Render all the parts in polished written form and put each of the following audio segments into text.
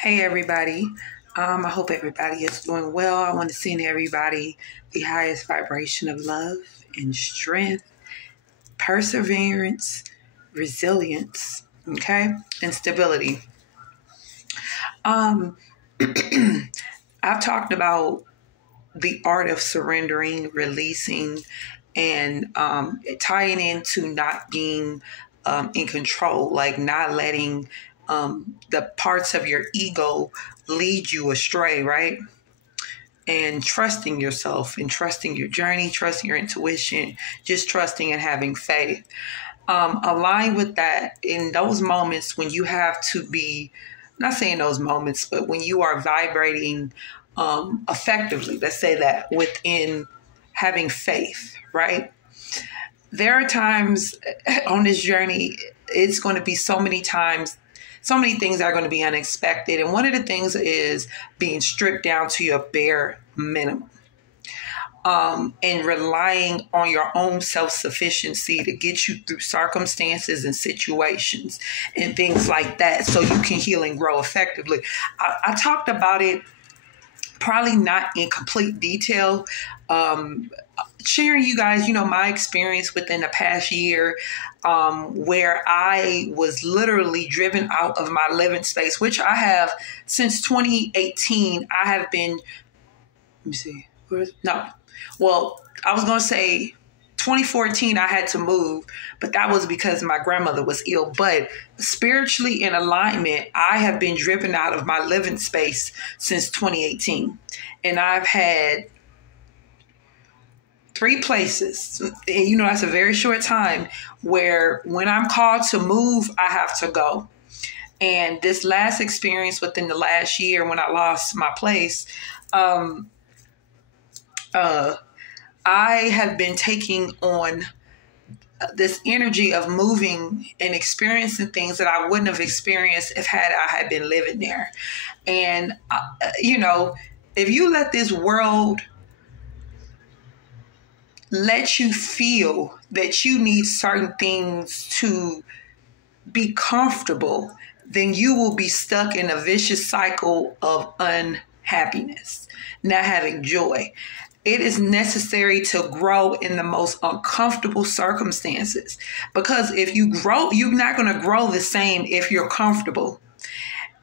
Hey everybody. I hope everybody is doing well. I want to send everybody the highest vibration of love and strength, perseverance, resilience, okay, and stability. Um, I've talked about the art of surrendering, releasing, and tying into not being in control, like not letting the parts of your ego lead you astray, right? And trusting yourself and trusting your journey, trusting your intuition, just trusting and having faith. Align with that in those moments when you have to be, not saying those moments, but when you are vibrating effectively, let's say that, within having faith, right? There are times on this journey, it's going to be so many times, so many things are going to be unexpected. And one of the things is being stripped down to your bare minimum. And relying on your own self-sufficiency to get you through circumstances and situations and things like that so you can heal and grow effectively. I talked about it probably not in complete detail, sharing you guys, my experience within the past year, where I was literally driven out of my living space, which I have since 2018. I have been, let me see, I was going to say 2014 I had to move, but that was because my grandmother was ill. But spiritually in alignment, I have been driven out of my living space since 2018. And I've had 3 places, and that's a very short time, where when I'm called to move, I have to go. And this last experience within the last year when I lost my place, I have been taking on this energy of moving and experiencing things that I wouldn't have experienced if I had been living there. And, if you let this world let you feel that you need certain things to be comfortable, then you will be stuck in a vicious cycle of unhappiness, not having joy. It is necessary to grow in the most uncomfortable circumstances, because if you grow, you're not going to grow the same if you're comfortable.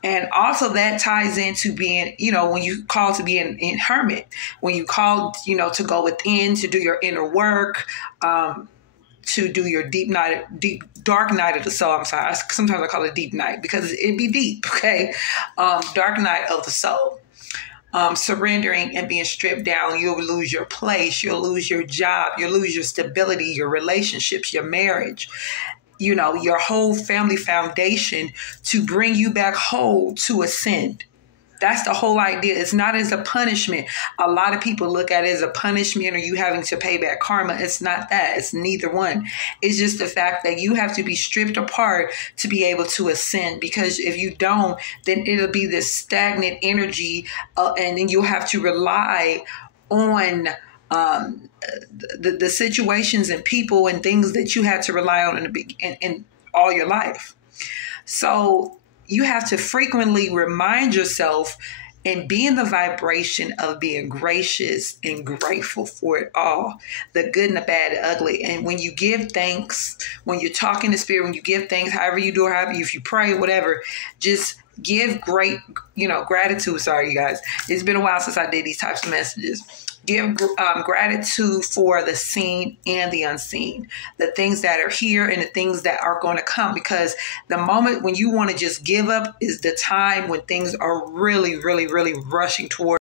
And also that ties into being, when you call to be in hermit, when you call, to go within, to do your inner work, to do your dark night of the soul. I'm sorry. Sometimes I call it deep night because it'd be deep. Okay. Dark night of the soul. Surrendering and being stripped down, you'll lose your place, you'll lose your job, you'll lose your stability, your relationships, your marriage, your whole family foundation, to bring you back whole to ascend. That's the whole idea. It's not as a punishment. A lot of people look at it as a punishment or you having to pay back karma. It's not that. It's neither one. It's just the fact that you have to be stripped apart to be able to ascend. Because if you don't, then it'll be this stagnant energy, and then you'll have to rely on the situations and people and things that you had to rely on in all your life. So you have to frequently remind yourself and be in the vibration of being gracious and grateful for it all, the good and the bad and ugly. And when you give thanks, when you're talking to spirit, when you give thanks, however you do, if you pray, whatever, just give great, gratitude. Sorry, you guys. It's been a while since I did these types of messages. Give gratitude for the seen and the unseen, the things that are here and the things that are going to come, because the moment when you want to just give up is the time when things are really, really, really rushing towards